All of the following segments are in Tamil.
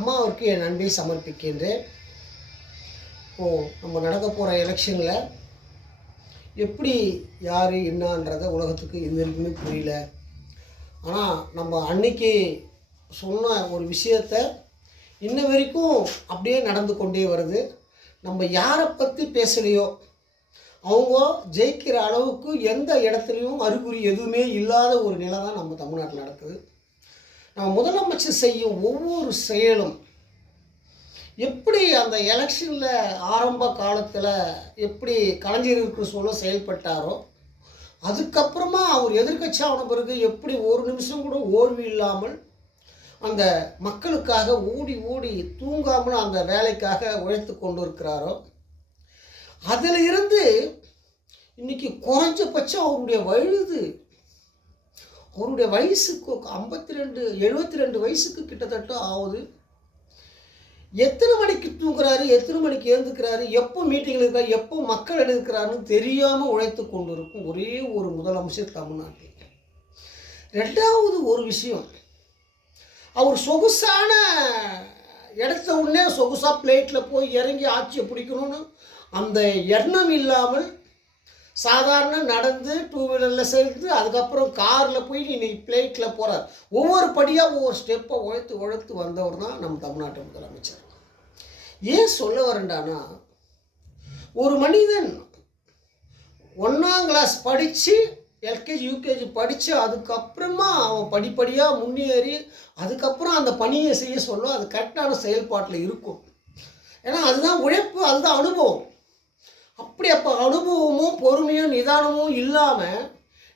அம்மாவிற்கு என் அன்பை சமர்ப்பிக்கின்றேன். இப்போது நம்ம நடக்க போகிற எலெக்ஷனில் எப்படி யார் என்னன்றதை உலகத்துக்கு இது வரைக்குமே புரியல. ஆனால் நம்ம அன்னைக்கு சொன்ன ஒரு விஷயத்த இன்ன வரைக்கும் அப்படியே நடந்து கொண்டே வருது. நம்ம யாரை பற்றி பேசலையோ அவங்க ஜெயிக்கிற அளவுக்கு எந்த இடத்துலையும் அறிகுறி எதுவுமே இல்லாத ஒரு நிலை தான் நம்ம தமிழ்நாட்டில் நடக்குது. நம்ம முதலமைச்சர் செய்யும் ஒவ்வொரு செயலும் எப்படி அந்த எலெக்ஷனில் ஆரம்ப காலத்தில் எப்படி கலைஞருக்கு சொல்ல செயல்பட்டாரோ, அதுக்கப்புறமா அவர் எதிர்க்கட்சி ஆன பிறகு எப்படி ஒரு நிமிஷம் கூட ஓய்வு இல்லாமல் அந்த மக்களுக்காக ஓடி ஓடி தூங்காமல் அந்த வேலைக்காக உழைத்து கொண்டு இருக்கிறாரோ, அதில் இருந்து இன்றைக்கி குறைஞ்சபட்சம் அவருடைய வயசுக்கு 72 வயசுக்கு கிட்டத்தட்ட ஆகுது. எத்தனை மணிக்கு தூங்குறாரு, எத்தனை மணிக்கு எழுந்துக்கிறாரு, எப்போ மீட்டிங்கில் இருக்காரு, எப்போ மக்கள் எடுக்கிறாருன்னு தெரியாமல் உழைத்து கொண்டு இருக்கும் ஒரே ஒரு முதலமைச்சர் தமிழ்நாட்டில். ரெண்டாவது ஒரு விஷயம், அவர் சொகுசான இடத்த உடனே சொகுசாக பிளேட்டில் போய் இறங்கி ஆட்சியை பிடிக்கணும்னு அந்த எண்ணம் இல்லாமல் சாதாரண நடந்து 2 வீலரில் சேர்ந்து அதுக்கப்புறம் காரில் போய் இன்னைக்கு பிளேட்டில் போகிறார். ஒவ்வொரு படியாக ஒவ்வொரு ஸ்டெப்பை உழைத்து வந்தவர் தான் நம்ம தமிழ்நாட்டு முதலமைச்சர். ஏன் சொல்ல வரேன்டானா, ஒரு மனிதன் 1ஆம் கிளாஸ் படித்து எல்கேஜி யூகேஜி படித்து அதுக்கப்புறமா அவன் படிப்படியாக முன்னேறி அதுக்கப்புறம் அந்த பணியை செய்ய சொல்ல அது கரெக்டான செயல்பாட்டில் இருக்கும். ஏன்னா அதுதான் உழைப்பு, அதுதான் அனுபவம். அப்போ அனுபவமும் பொறுமையும் நிதானமும் இல்லாமல்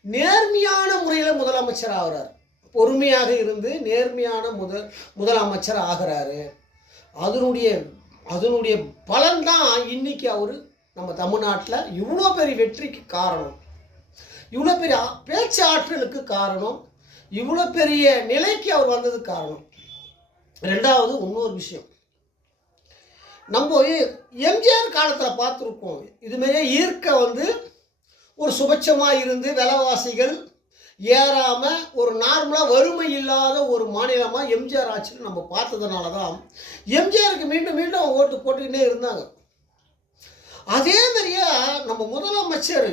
நேர்மையான முறையில் முதலமைச்சர் ஆகிறார். பொறுமையாக இருந்து நேர்மையான முதலமைச்சர் ஆகிறாரு. அதனுடைய பலன்தான் இன்னைக்கு அவர் நம்ம தமிழ்நாட்டில் இவ்வளோ பெரிய வெற்றிக்கு காரணம், இவ்வளோ பெரிய பேச்சு ஆற்றலுக்கு காரணம், இவ்வளோ பெரிய நிலைக்கு அவர் வந்ததுக்கு காரணம். ரெண்டாவது இன்னொரு விஷயம், நம்ம எம்ஜிஆர் காலத்தில் பார்த்துருக்கோம். இதுமாரியே ஈர்க்க ஒரு சுபட்சமாக இருந்து விலைவாசிகள் ஏறாமல் ஒரு நார்மலாக வறுமை இல்லாத ஒரு மாநிலமாக எம்ஜிஆர் ஆட்சியில் நம்ம பார்த்ததுனால தான் எம்ஜிஆருக்கு மீண்டும் மீண்டும் ஓட்டு போட்டுக்கிட்டே இருந்தாங்க. அதே மாதிரியே நம்ம முதலமைச்சர்,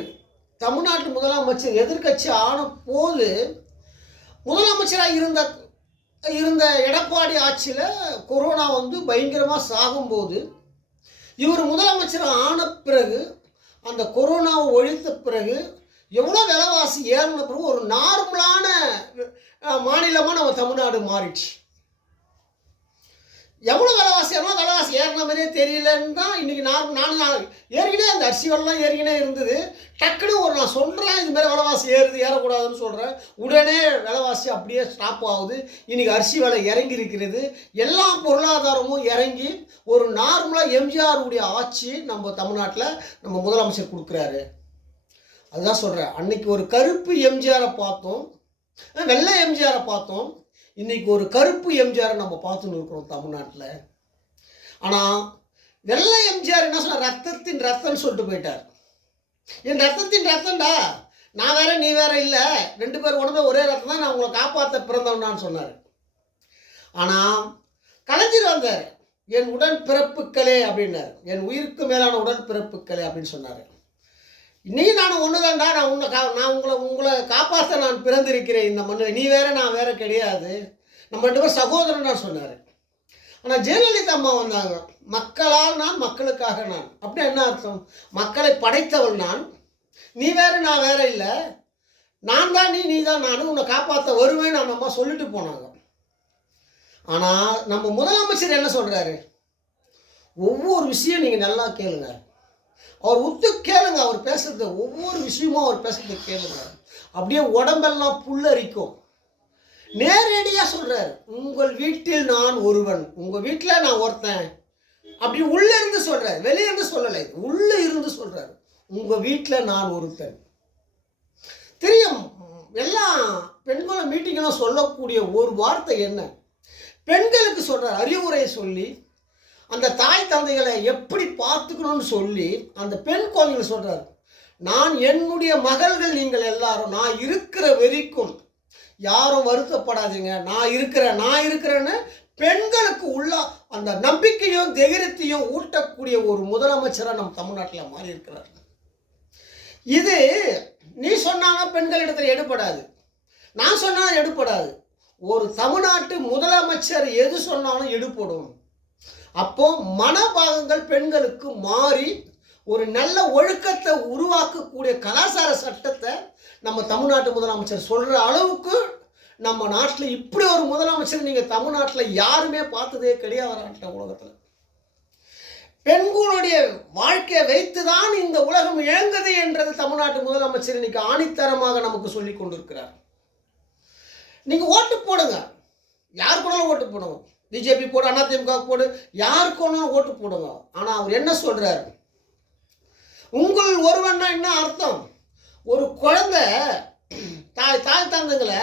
தமிழ்நாட்டு முதலமைச்சர் எதிர்கட்சி ஆன போது முதலமைச்சராக இருந்த எடப்பாடி ஆட்சியில் கொரோனா பயங்கரமாக சாகும்போது இவர் முதலமைச்சர் ஆன பிறகு அந்த கொரோனாவை ஒழித்த பிறகு எவ்வளோ விலைவாசி ஏறின பிறகு ஒரு நார்மலான மாநிலமாக நம்ம தமிழ்நாடு மாறிடுச்சு. எவ்வளோ விலைவாசி ஏறின மாதிரியே தெரியலன்னு தான் இன்றைக்கி நாலு ஏற்கனவே அந்த அரிசி வெள்ளம் ஏற்கனவே இருந்தது. டக்குன்னு நான் சொல்கிறேன் இதுமாதிரி விலைவாசி ஏறக்கூடாதுன்னு சொல்கிறேன், உடனே விலைவாசி அப்படியே ஸ்டாப் ஆகுது. இன்றைக்கி அரிசி விலை இறங்கி இருக்கிறது, எல்லா பொருளாதாரமும் இறங்கி ஒரு நார்மலாக எம்ஜிஆருடைய ஆட்சி நம்ம தமிழ்நாட்டில் நம்ம முதலமைச்சர் கொடுக்குறாரு. அதுதான் சொல்கிறேன், அன்னைக்கு ஒரு கருப்பு எம்ஜிஆரை பார்த்தோம், வெள்ளை எம்ஜிஆரை பார்த்தோம், இன்றைக்கி ஒரு கருப்பு எம்ஜிஆரை நம்ம பார்த்துன்னு இருக்கிறோம் தமிழ்நாட்டில். ஆனால் வெள்ளை எம்ஜிஆர் என்ன சொன்னார், ரத்தத்தின் ரத்தம்னு சொல்லிட்டு போயிட்டார். என் ரத்தத்தின் ரத்தம்டா, நான் வேற நீ வேற இல்லை, 2 பேர் உடம்பு ஒரே ரத்தம் தான், நான் உங்களை காப்பாற்ற பிறந்தவனான்னு சொன்னார். ஆனால் கலைஞர் வந்தார், என் உடன் பிறப்புக்களே அப்படின்னார், என் உயிருக்கு மேலான உடன் பிறப்புக்களே அப்படின்னு சொன்னார். நீ நான் ஒன்று தான்டா, நான் உங்களை காப்பாற்ற நான் பிறந்திருக்கிறேன் இந்த மண்ணில், நீ வேற நான் வேற கிடையாது, நம்ம 2 பேர் சகோதரன் தான் சொன்னார். ஆனால் ஜெயலலிதா அம்மா வந்தாங்க, மக்களால் நான் மக்களுக்காக நான். அப்படி என்ன அர்த்தம், மக்களை படைத்தவள் நான், நீ வேற நான் வேற இல்லை, நான் தான் நீ தான் நான், உன்னை காப்பாற்ற வருவேன்னு நம்ம அம்மா சொல்லிட்டு போனாங்க. ஆனால் நம்ம முதலமைச்சர் என்ன சொல்கிறாரு, ஒவ்வொரு விஷயம் நீங்கள் நல்லா கேளுங்க, அவர் உத்து கேளுங்க, அவர் பேசுறது ஒவ்வொரு விஷயமும் அவர் பேசுறது கேளுங்க, அப்படியே உடம்பெல்லாம் புல்லரிக்கும். நேரடியாக சொல்கிறார், உங்கள் வீட்டில் நான் ஒருவன், உங்கள் வீட்டில் நான் ஒருத்தன், அப்படி உள்ளே இருந்து சொல்கிறார், வெளியே இருந்து சொல்லலை, உள்ளே இருந்து சொல்கிறார், உங்கள் வீட்டில் நான் ஒருத்தன். தெரியும், எல்லா பெண்களும் மீட்டிங்கெல்லாம் சொல்லக்கூடிய ஒரு வார்த்தை என்ன, பெண்களுக்கு சொல்கிறார், அறிவுரையை சொல்லி அந்த தாய் தந்தைகளை எப்படி பார்த்துக்கணும்னு சொல்லி அந்த பெண் குழந்தைகளை சொல்கிறார், நான் என்னுடைய மகள்கள் நீங்கள் எல்லாரும், நான் இருக்கிற வரைக்கும் யாரும் வருத்தப்படாதீங்க, நான் இருக்கிறேன்னு பெண்களுக்கு உள்ள அந்த நம்பிக்கையும் தைரியத்தையும் ஊட்டக்கூடிய ஒரு முதலமைச்சராக நம்ம தமிழ்நாட்டில் மாறி இருக்கிறார். இது நீ சொன்னாலும் பெண்களிடத்தில் எடுபடாது, நான் சொன்னாலும் எடுபடாது. ஒரு தமிழ்நாட்டு முதலமைச்சர் எது சொன்னாலும் எடுபடும். அப்போ மனபாகங்கள் பெண்களுக்கு மாறி ஒரு நல்ல ஒழுக்கத்தை உருவாக்கக்கூடிய கலாச்சார சட்டத்தை நம்ம தமிழ்நாட்டு முதலமைச்சர் சொல்கிற அளவுக்கு நம்ம நாட்டில் இப்படி ஒரு முதலமைச்சர் நீங்கள் தமிழ்நாட்டில் யாருமே பார்த்ததே கிடையாது. உலகத்தில் பெண்களுடைய வாழ்க்கையை வைத்து தான் இந்த உலகம் இயங்குது என்றது தமிழ்நாட்டு முதலமைச்சர் இன்னைக்கு ஆணித்தரமாக நமக்கு சொல்லி கொண்டிருக்கிறார். நீங்கள் ஓட்டு போடுங்க, யாருக்கு வேணாலும் ஓட்டு போடுங்க, பிஜேபி போடு, அதிமுக போடு, யாருக்கு வேணாலும் ஓட்டு போடுங்க. ஆனால் அவர் என்ன சொல்றாரு, உங்கள் ஒருவன்னா என்ன அர்த்தம்? ஒரு குழந்தை தாய் தந்தைங்களை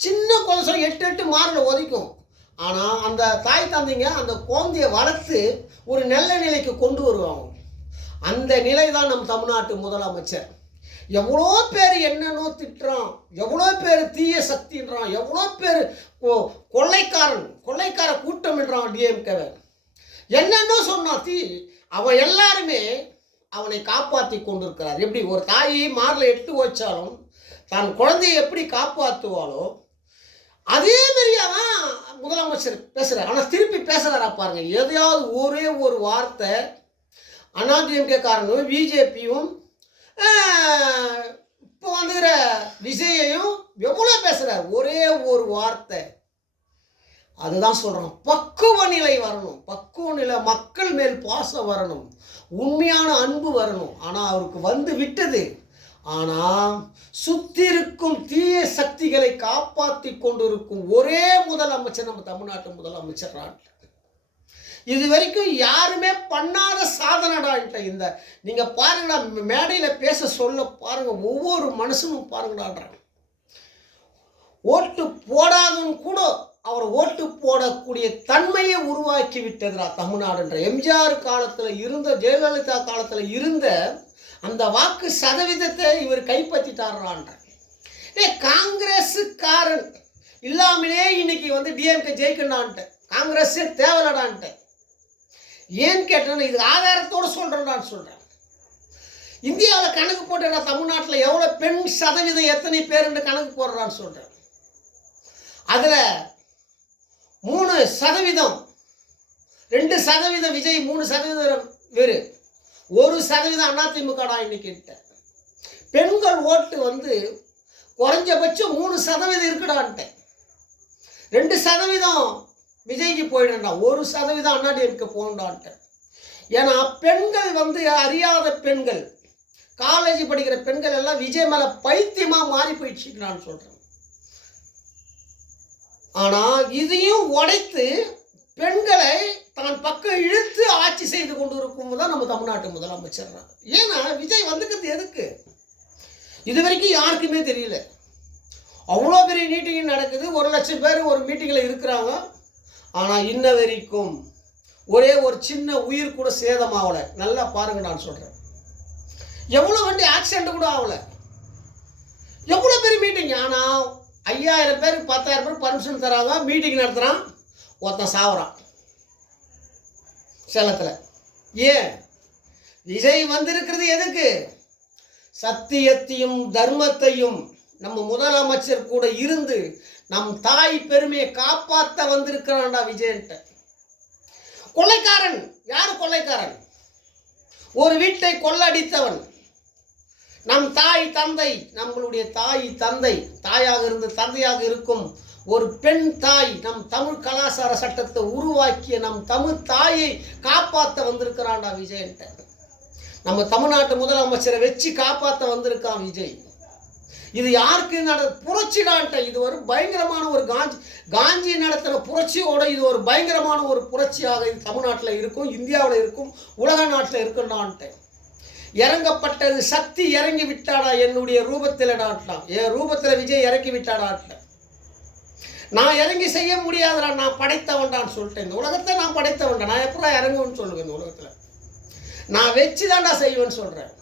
சின்ன குழந்தை 8 மார்கில் ஒதுக்கும். ஆனால் அந்த தாய் தந்தைங்க அந்த குழந்தைய வளர்த்து ஒரு நல்ல நிலைக்கு கொண்டு வருவாங்க. அந்த நிலை தான் நம் தமிழ்நாட்டு முதலமைச்சர். எவ்வளோ பேர் என்னென்னோ திட்டுறான், எவ்வளோ பேர் தீய சக்தின்றான், எவ்வளோ பேர் கொள்ளைக்கார கூட்டம் என்றான் டிஎம்கேவை, என்னென்னோ சொன்னான். அவன் எல்லாருமே அவனை காப்பாற்றி கொண்டிருக்கிறார். எப்படி ஒரு தாயை மாரில் 8 வச்சாலும் தான் குழந்தையை எப்படி காப்பாற்றுவாளோ அதே மாதிரியாதான் முதலமைச்சர் பேசுகிறார். ஆனால் திருப்பி பேசுகிறாரா பாருங்க, எதையாவது ஒரே ஒரு வார்த்தை அதிமுக காரங்களும் பிஜேபியும் இப்போ வந்துக்கிற விஜயையும் எவ்வளோ பேசுகிறார். ஒரே ஒரு வார்த்தை, அதுதான் சொல்கிறோம், பக்குவ நிலை வரணும், பக்குவ நிலை, மக்கள் மேல் பாசம் வரணும், உண்மையான அன்பு வரணும். ஆனால் அவருக்கு வந்து விட்டது. ஆனால் சுற்றி இருக்கும் தீய சக்திகளை காப்பாற்றி கொண்டிருக்கும் ஒரே முதலமைச்சர் நம்ம தமிழ்நாட்டு முதலமைச்சர். இது வரைக்கும் யாருமே பண்ணாத சாதனைடான்ட்ட. இந்த நீங்கள் பாருங்கடா, மேடையில் பேச சொல்ல பாருங்க, ஒவ்வொரு மனுஷனும் பாருங்கடான்றாங்க. ஓட்டு போடாதுன்னு கூட அவர் ஓட்டு போடக்கூடிய தன்மையை உருவாக்கி விட்டதுடா தமிழ்நாடுன்ற. எம்ஜிஆர் காலத்தில் இருந்த, ஜெயலலிதா காலத்தில் இருந்த அந்த வாக்கு சதவீதத்தை இவர் கைப்பற்றிட்டார்றான்ற. காங்கிரஸுக்காரன் இல்லாமலே இன்னைக்கு வந்து டிஎம்கே ஜெயிக்கண்டான்ட்டு, காங்கிரஸே தேவலடான்ட்டு. ஏன்னு கேட்டேன்னா இது ஆதாரத்தோடு சொல்கிறேன் சொல்கிறேன். இந்தியாவில் கணக்கு போட்டுடா தமிழ்நாட்டில் எவ்வளோ பெண் சதவீதம் எத்தனை பேருன்னு கணக்கு போடுறான்னு சொல்கிறேன். அதில் 3%, 2% விஜய், 3% வேறு, 1% அதிமுக இன்னைக்கு. பெண்கள் ஓட்டு வந்து குறைஞ்சபட்சம் 3% இருக்குடான்ட்டேன். 2% விஜய்க்கு போயிடண்டா, 1% அண்ணாடிக்கு போகண்டான்ட்டேன். ஏன்னா பெண்கள் வந்து அறியாத பெண்கள், காலேஜ் படிக்கிற பெண்கள் எல்லாம் விஜய் மேலே பைத்தியமாக மாறி போயிடுச்சுன்னு நான் சொல்கிறேன். ஆனால் இதையும் உடைத்து பெண்களை தான் பக்கம் இழுத்து ஆட்சி செய்து கொண்டு இருக்கும் தான் நம்ம தமிழ்நாட்டு முதலமைச்சர். ஏன்னா விஜய் வந்துக்கிறது எதுக்கு இது வரைக்கும் யாருக்குமே தெரியல. அவ்வளோ பெரிய மீட்டிங் நடக்குது, 1 லட்சம் பேர் ஒரு மீட்டிங்கில் இருக்கிறாங்க. ஆனால் இன்ன வரைக்கும் ஒரே ஒரு சின்ன உயிர் கூட சேதமாகலை. நல்லா பாருங்க, நான் சொல்கிறேன், எவ்வளோ வண்டி ஆக்சிடென்ட் கூட ஆகலை, எவ்வளோ பெரிய மீட்டிங். ஆனால் 5000 பேருக்கு 10,000 பேர் பர்மிஷன் தராங்க, மீட்டிங் நடத்துகிறான், ஒருத்தன் சாவுறான் சேலத்தில். ஏன் விஜய் வந்திருக்கிறது எதுக்கு? சத்தியத்தையும் தர்மத்தையும் நம்ம முதலமைச்சர் கூட இருந்து நம் தாய் பெருமையை காப்பாற்ற வந்திருக்கிறான்டா விஜயன்ட்ட. கொள்ளைக்காரன் யாரு? கொள்ளைக்காரன் ஒரு வீட்டை கொள்ளடித்தவன். நம் தாய் தந்தை, நம்மளுடைய தாய் தந்தை, தாயாக இருந்து தந்தையாக இருக்கும் ஒரு பெண் தாய், நம் தமிழ் கலாச்சார சட்டத்தை உருவாக்கிய நம் தமிழ் தாயை காப்பாற்ற வந்திருக்கிறான்டா விஜயன்ட்ட. நம்ம தமிழ்நாட்டு முதலமைச்சரை வச்சு காப்பாற்ற வந்திருக்கான் விஜய். இது யாருக்கு புரட்சிடான்ட்ட. இது ஒரு பயங்கரமான ஒரு காஞ்சி நடத்தின புரட்சியோட இது ஒரு பயங்கரமான ஒரு புரட்சியாக இது தமிழ்நாட்டில் இருக்கும், இந்தியாவில் இருக்கும், உலக நாட்டில் இருக்குன்னான்ட்டு. இறங்கப்பட்டது சக்தி இறங்கி விட்டாடா என்னுடைய ரூபத்தில் டாட்டான். என் ரூபத்தில் விஜய் இறங்கி விட்டாடாட்ட. நான் இறங்கி செய்ய முடியாதுடா, நான் படைத்தவன்டான்னு சொல்லிட்டேன். இந்த உலகத்தை நான் படைத்தவன்டா, நான் எப்படா இறங்குவேன்னு சொல்லுவேன். இந்த உலகத்தில் நான் வச்சு தான்டா செய்வேன்னு சொல்கிறேன்.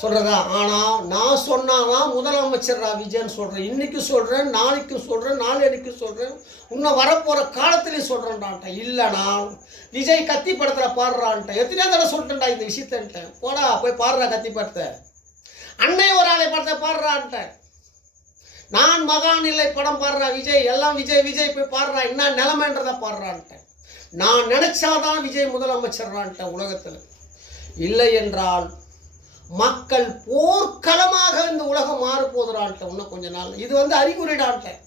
சொல்கிறதா. ஆனால் நான் சொன்னாதான் முதலமைச்சரா விஜயன்னு சொல்கிறேன். இன்றைக்கி சொல்கிறேன், நாளைக்கு சொல்கிறேன், நாளைக்கு சொல்கிறேன், இன்னும் வரப்போகிற காலத்துலேயும் சொல்கிறேன்டான்ட்ட. இல்லைனா விஜய் கத்தி படத்தில் பாடுறான்ட்டேன். எத்தனையோ தடவை சொல்லிட்டேன்டா இந்த விஷயத்தன்ட்டேன். போடா போய் பாடுறா கத்தி படத்தை. அன்னை ஒரு ஆளை படத்தை பாடுறான்ட்டேன். நான் மகான் இல்லை படம் பாடுறா விஜய், எல்லாம் விஜய் விஜய் போய் பாடுறா, என்ன நிலைமைன்றதை பாடுறான்ட்டேன். நான் நினைச்சாதான் விஜய் முதலமைச்சர்றான்ட்டேன் உலகத்தில். இல்லை என்றால் மக்கள் போர்க்களமாக இந்த உலகம் மாறப்போதுறான்ட்டேன் இன்னும் கொஞ்ச நாள். இது அறிகுறிடான்ட்டேன்.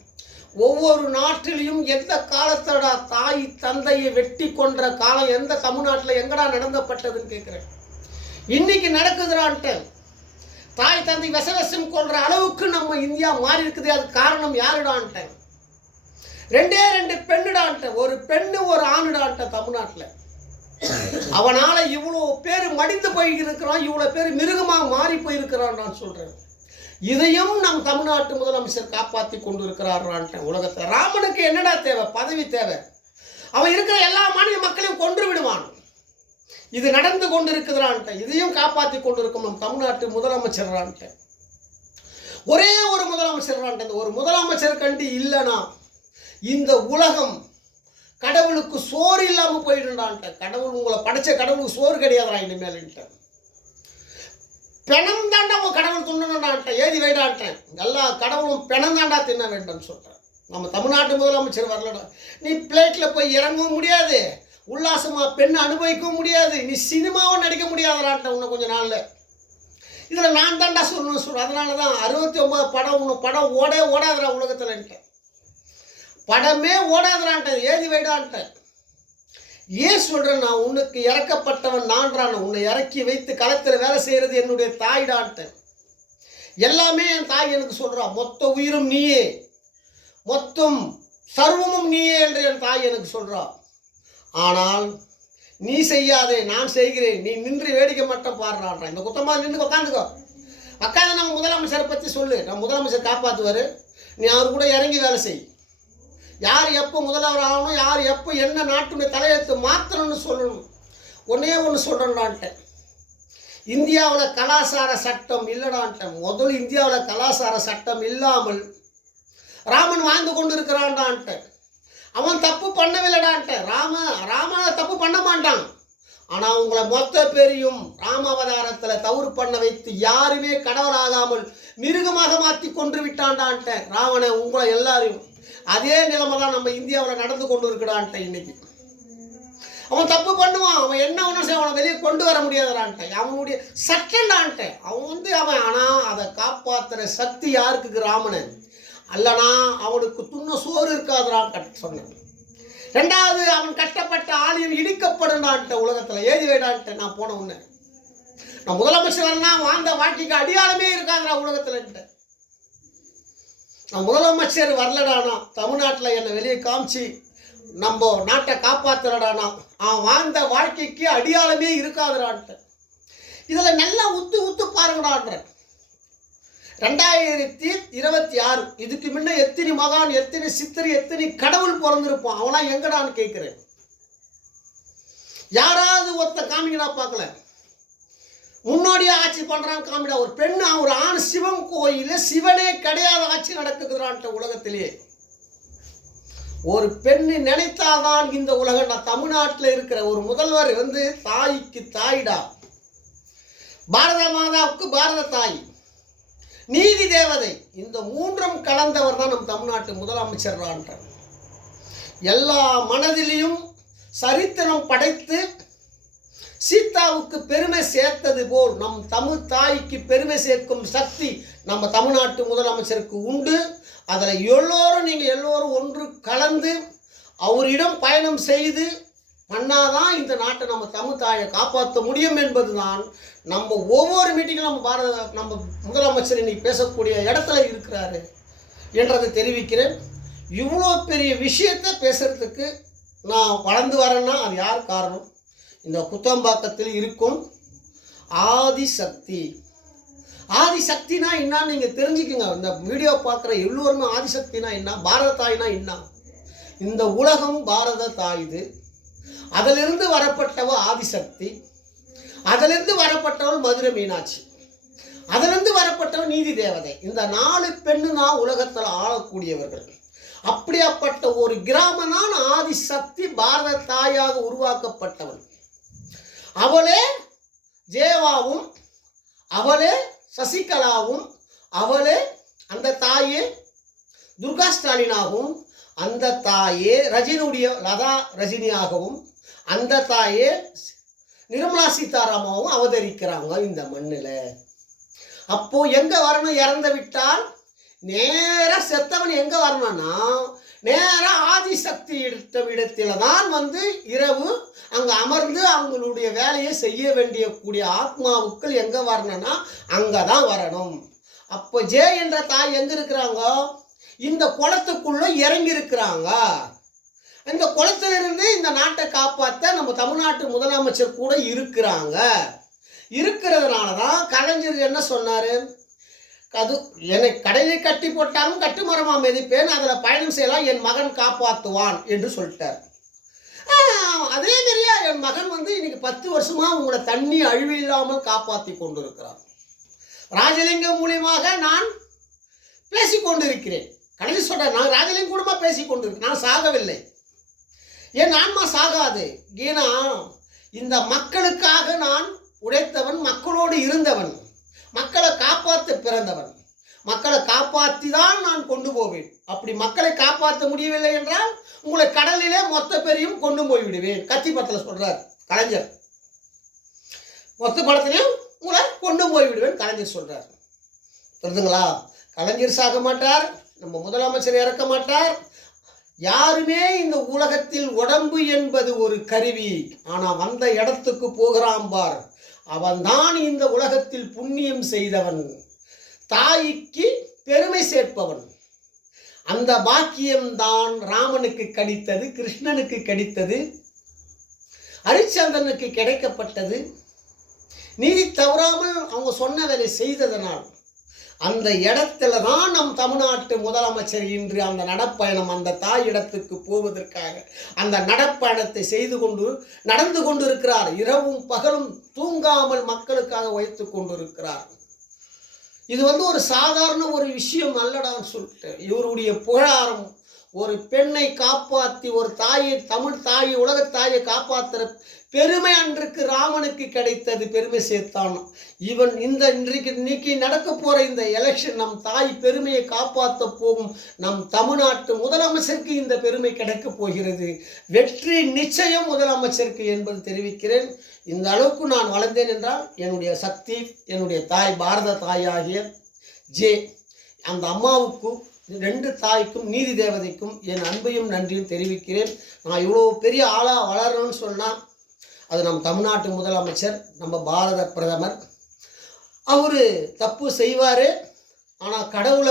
ஒவ்வொரு நாட்டிலையும் எந்த காலத்தோட தாய் தந்தையை வெட்டி கொன்ற காலம் எந்த தமிழ்நாட்டில் எங்கடா நடந்தப்பட்டதுன்னு கேட்குறேன். இன்னைக்கு நடக்குதுறான்ட்டேன். தாய் தந்தை விஷம் கொள்ற அளவுக்கு நம்ம இந்தியா மாறி இருக்குது. அது காரணம் யாருடான்ட்டேன். 2 பெண்ணுடான்ட்டேன். ஒரு பெண்ணு ஒரு ஆணுடான்ட்டேன் தமிழ்நாட்டில். அவனால் இவ்வளோ பேர் மடிந்து போயிருக்கிறான், இவ்வளோ பேர் மிருகமாக மாறி போயிருக்கிறான் நான் சொல்கிறேன். இதையும் நம் தமிழ்நாட்டு முதலமைச்சர் காப்பாற்றி கொண்டு இருக்கிறார்ன்ட்டேன் உலகத்தில். ராமனுக்கு என்னடா தேவை? பதவி தேவை. அவன் இருக்கிற எல்லா மாநில மக்களையும் கொன்று விடுவான். இது நடந்து கொண்டு இருக்குதுறான்ட்ட. இதையும் காப்பாற்றி கொண்டு இருக்கும் நம் தமிழ்நாட்டு முதலமைச்சர்றான்ட்ட. ஒரே ஒரு முதலமைச்சர்றான்ட்ட. இந்த ஒரு முதலமைச்சர் கண்டு இல்லைனா இந்த உலகம் கடவுளுக்கு சோறு இல்லாமல் போயிடுறான்ட்ட. கடவுள் உங்களை படைச்ச கடவுளுக்கு சோறு கிடையாதுடா இனிமேல்ன்ட்ட. பெணம் தாண்டா உன் கடவுள் தின்னணும்டான்ட்ட. ஏதி வைடான்ட்டேன். எல்லா கடவுளும் பெணம் தாண்டா தின்ன வேண்டும் சொல்கிறேன். நம்ம தமிழ்நாட்டு முதலமைச்சர் வரலடா. நீ பிளேட்டில் போய் இறங்கவும் முடியாது, உல்லாசமாக பெண்ணை அனுபவிக்கவும் முடியாது, நீ சினிமாவும் நடிக்க முடியாதுறான்ட்ட இன்னும் கொஞ்சம் நாளில். இதில் நான் தாண்டா சொல்லணும்னு சொல்கிறேன். அதனால தான் 69 படம் இன்னும் படம் ஓடாதுடா உலகத்தில்ன்ட்டு. படமே ஓடாதுறான்ட்ட. ஏதி வைடான்ட்ட. ஏன் சொல்கிறேன், நான் உனக்கு இறக்கப்பட்டவன் நான்றான். உன்னை இறக்கி வைத்து களத்தில் வேலை செய்கிறது என்னுடைய தாய்டான்ட்ட. எல்லாமே என் தாய் எனக்கு சொல்கிறான். மொத்த உயிரும் நீயே, மொத்தம் சர்வமும் நீயே என்று என் தாய் எனக்கு சொல்கிறான். ஆனால் நீ செய்யாதே, நான் செய்கிறேன், நீ நின்று வேடிக்கை மட்டும் பாடுறான். இந்த குத்தமாக நின்று உட்காந்துக்கோ. உட்காந்து நம்ம முதலமைச்சரை பற்றி சொல்லு. நம்ம முதலமைச்சர் காப்பாற்றுவார். நீ அவர் கூட இறங்கி வேலை செய். யார் எப்போ முதல்வர் ஆகணும், யார் எப்போ என்ன நாட்டுடைய தலையெழுத்து மாற்றணும்னு சொல்லணும். ஒன்றே ஒன்று சொல்கிறேன்டான்ட்டேன். இந்தியாவில் கலாச்சார சட்டம் இல்லைடான்ட்டேன். முதல் இந்தியாவில் கலாச்சார சட்டம் இல்லாமல் ராமன் வாழ்ந்து கொண்டு இருக்கிறான்டான்ட்டேன். அவன் தப்பு பண்ணவில்லைடான்ட்டேன். ராம தப்பு பண்ண மாட்டான். ஆனால் உங்களை மொத்த பேரையும் ராமாவதாரத்தில் தவறு பண்ண வைத்து யாருமே கடவுளாகாமல் மிருகமாக மாற்றி கொண்டு விட்டான்டான்ட்டேன் ராவணை. உங்களை எல்லாரையும் அதே நிலைமை தான் நம்ம இந்தியாவில் நடந்து கொண்டு இருக்கிறான்ட்டேன். இன்னைக்கு அவன் தப்பு பண்ணுவான். அவன் என்ன ஒன்று அவனை வெளியே கொண்டு வர முடியாதுறான்ட்டேன். அவனுடைய சட்டம்டான்ட்டேன். அவன் ஆனால் அதை காப்பாற்றுற சக்தி யாருக்கு? ராமனை. அல்லனா அவனுக்கு துண்ண சோறு இருக்காதுறான் சொன்னேன். 2வது, அவன் கஷ்டப்பட்ட ஆலயம் இடிக்கப்படுண்டான்ட்ட உலகத்தில். ஏதி வைடான்ட்ட. நான் போன உடனே நான் முதலமைச்சர் வரனா வாழ்ந்த வாழ்க்கைக்கு அடியாளமே இருக்காதுடா உலகத்தில். நான் முதலமைச்சர் வரலடானா தமிழ்நாட்டில் என்னை வெளியே காமிச்சு நம்ம நாட்டை காப்பாற்றுறடானா அவன் வாழ்ந்த வாழ்க்கைக்கு அடியாளமே இருக்காதுடான்ட்ட. இதில் நல்லா உத்து பாருங்கடான்ற. 2026 இதுக்கு முன்ன எத்தனை மகான், எத்தனை சித்தர், எத்தனை கடவுள் பிறந்திருப்பான். அவனா எங்கடான்னு கேட்குறேன். யாராவது ஒருத்த காமிங்கடா பார்க்கல. முன்னோடியா ஆட்சி பண்றான் காமிடா. ஒரு பெண் ஒரு ஆண் சிவன் கோயிலில் சிவனே கிடையாத ஆட்சி நடக்குதுறான்ட்ட உலகத்திலேயே. ஒரு பெண்ணு நினைத்தாதான் இந்த உலகம். நான் தமிழ்நாட்டில் இருக்கிற ஒரு முதல்வர் தாய்க்கு தாயிடா. பாரத மாதாவுக்கு பாரத தாய், நீதி தேவதை, இந்த 3ம் கலந்தவர் தான் நம் தமிழ்நாட்டு முதலமைச்சர்றான்ற. எல்லா மனதிலையும் சரித்திரம் படைத்து சீதாவுக்கு பெருமை சேர்த்தது போல் நம் தமிழ் தாய்க்கு பெருமை சேர்க்கும் சக்தி நம்ம தமிழ்நாட்டு முதலமைச்சருக்கு உண்டு. அதில் நீங்கள் எல்லோரும் ஒன்று கலந்து அவரிடம் பயணம் செய்து பண்ணாதான் இந்த நாட்டை நம்ம தமிழ் தாயை காப்பாற்ற முடியும் என்பதுதான் நம்ம ஒவ்வொரு மீட்டிங்கிலும் நம்ம முதலமைச்சர் இன்னைக்கு பேசக்கூடிய இடத்துல இருக்கிறாரு என்றதை தெரிவிக்கிறேன். இவ்வளோ பெரிய விஷயத்தை பேசுறதுக்கு நான் வளர்ந்து வரேன்னா அது யார் காரணம்? இந்த குத்தம்பாக்கத்தில் இருக்கும் ஆதிசக்தி. ஆதிசக்தினா என்னன்னு நீங்கள் தெரிஞ்சுக்குங்க. இந்த வீடியோ பார்க்குற எல்லோருமே ஆதிசக்தினா என்ன, பாரத தாய்னா என்ன. இந்த உலகம் பாரத தாயுது. அதிலிருந்து வரப்பட்டவ ஆதிசக்தி, அதிலிருந்து வரப்பட்டவள் மதுரை மீனாட்சி. அதிலிருந்து வரப்பட்டவன் நீதி தேவதை. இந்த 4 பெண்ணு தான் உலகத்தில் ஆளக்கூடியவர்கள். அப்படியாப்பட்ட ஒரு கிராமனான் ஆதிசக்தி பாரத தாயாக உருவாக்கப்பட்டவன். அவளே ஜேவாவும், அவளே சசிகலாவும், அவளே அந்த தாயே துர்கா ஸ்டாலினாகவும், அந்த தாயே ரஜினியுடைய லதா ரஜினியாகவும், அந்த தாயே நிர்மலா சீதாராமாவும் அவதரிக்கிறாங்க இந்த மண்ணில். அப்போ எங்க வரணும்? இறந்து விட்டால் நேர செத்தவன் எங்க வரணும்னா நேர ஆதிசக்தி இடத்துல தான் இரவு அங்க அமர்ந்து அவங்களுடைய வேலையை செய்ய வேண்டிய கூடிய ஆத்மாவுக்கள் எங்க வரணும்னா அங்கதான் வரணும். அப்போ ஜே என்ற தாய் எங்க இருக்கிறாங்க? இந்த குளத்துக்குள்ள இறங்கி இருக்கிறாங்க. இந்த குளத்திலிருந்து இந்த நாட்டை காப்பாற்ற நம்ம தமிழ்நாட்டு முதலமைச்சர் கூட இருக்கிறாங்க. இருக்கிறதுனால தான் கலைஞர் என்ன சொன்னார்? அது என்னை கடையில் கட்டி போட்டாலும் கட்டுமரமா மிதிப்பேன், அதில் பயணம் செய்யலாம், என் மகன் காப்பாற்றுவான் என்று சொல்லிட்டார். அதே மாதிரியா என் மகன் இன்னைக்கு 10 வருஷமா உங்களை தண்ணி அழிவு இல்லாமல் காப்பாற்றி கொண்டிருக்கிறார். ராஜலிங்கம் மூலியமாக நான் பேசிக்கொண்டிருக்கிறேன். கடைசி சொல்றேன், நான் ராஜலிங்கம் கூடமா பேசிக்கொண்டிருக்கேன். நான் சாகவில்லை, என் ஆன்மா சாகாது. ஏன்னா இந்த மக்களுக்காக நான் உழைத்தவன், மக்களோடு இருந்தவன், மக்களை காப்பாற்ற பிறந்தவன். மக்களை காப்பாற்றி தான் நான் கொண்டு போவேன். அப்படி மக்களை காப்பாற்ற முடியவில்லை என்றால் உங்களை கடலிலே மொத்த பேரையும் கொண்டு போய் விடுவேன். கத்தி படத்தில் சொல்றார் கலைஞர், மொத்த படத்திலையும் உங்களை கொண்டு போய் விடுவேன் கலைஞர் சொல்றார். புரியுதுங்களா? கலைஞர் சாக மாட்டார், நம்ம முதலமைச்சர் இறக்க மாட்டார். யாருமே இந்த உலகத்தில் உடம்பு என்பது ஒரு கருவி. ஆனால் வந்த இடத்துக்கு போகிறான் பார், அவன்தான் இந்த உலகத்தில் புண்ணியம் செய்தவன், தாய்க்கு பெருமை சேர்ப்பவன். அந்த பாக்கியம்தான் ராமனுக்கு கிடைத்தது, கிருஷ்ணனுக்கு கிடைத்தது, ஹரிச்சந்திரனுக்கு கிடைக்கப்பட்டது. நீதி தவறாமல் அவங்க சொன்ன வேலை செய்ததனால் அந்த இடத்துல தான் நம் தமிழ்நாட்டு முதலமைச்சர் இன்று அந்த நடப்பயணம், அந்த தாய் இடத்துக்கு போவதற்காக அந்த நடப்பயணத்தை நடந்து கொண்டிருக்கிறார். இரவும் பகலும் தூங்காமல் மக்களுக்காக வைத்து கொண்டிருக்கிறார். இது ஒரு சாதாரண ஒரு விஷயம் அல்லடான்னு சொல்லிட்டு இவருடைய புகழாரம். ஒரு பெண்ணை காப்பாற்றி, ஒரு தாயை, தமிழ் தாயை, உலக தாயை காப்பாற்றுற பெருமை அன்றைக்கு ராமனுக்கு கிடைத்தது, பெருமை சேர்த்தான். இவன் இன்னைக்கு நடக்க போற இந்த எலெக்ஷன் நம் தாய் பெருமையை காப்பாற்ற போகும் நம் தமிழ்நாட்டு முதலமைச்சருக்கு இந்த பெருமை கிடைக்க போகிறது. வெற்றி நிச்சயம் முதலமைச்சருக்கு என்பது தெரிவிக்கிறேன். இந்த அளவுக்கு நான் வளர்ந்தேன் என்றால் என்னுடைய சக்தி, என்னுடைய தாய் பாரத தாயாகிய ஜே அந்த அம்மாவுக்கும் 2 தாய்க்கும் நீதி தேவதைக்கும் என் அன்பையும் நன்றியும் தெரிவிக்கிறேன். நான் இவ்வளோ பெரிய ஆளாக வளரணும்னு சொன்னால் அது நம் தமிழ்நாட்டு முதலமைச்சர், நம்ம பாரத பிரதமர். அவர் தப்பு செய்வார், ஆனால் கடவுள்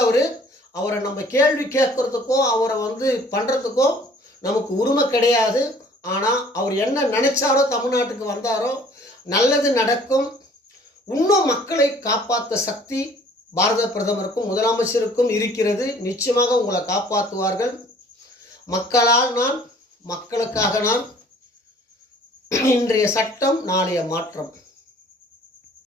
அவரை நம்ம கேள்வி கேட்கறதுக்கோ அவரை பண்ணுறதுக்கோ நமக்கு உரிமை கிடையாது. ஆனால் அவர் என்ன நினைச்சாரோ, தமிழ்நாட்டுக்கு வந்தாரோ நல்லது நடக்கும். இன்னும் மக்களை காப்பாற்ற சக்தி பாரத பிரதமருக்கும் முதலமைச்சருக்கும் இருக்கிறது. நிச்சயமாக உங்களை காப்பாற்றுவார்கள். மக்களால் நான், மக்களுக்காக நான். இன்றைய சட்டம் நாளைய மாற்றம்.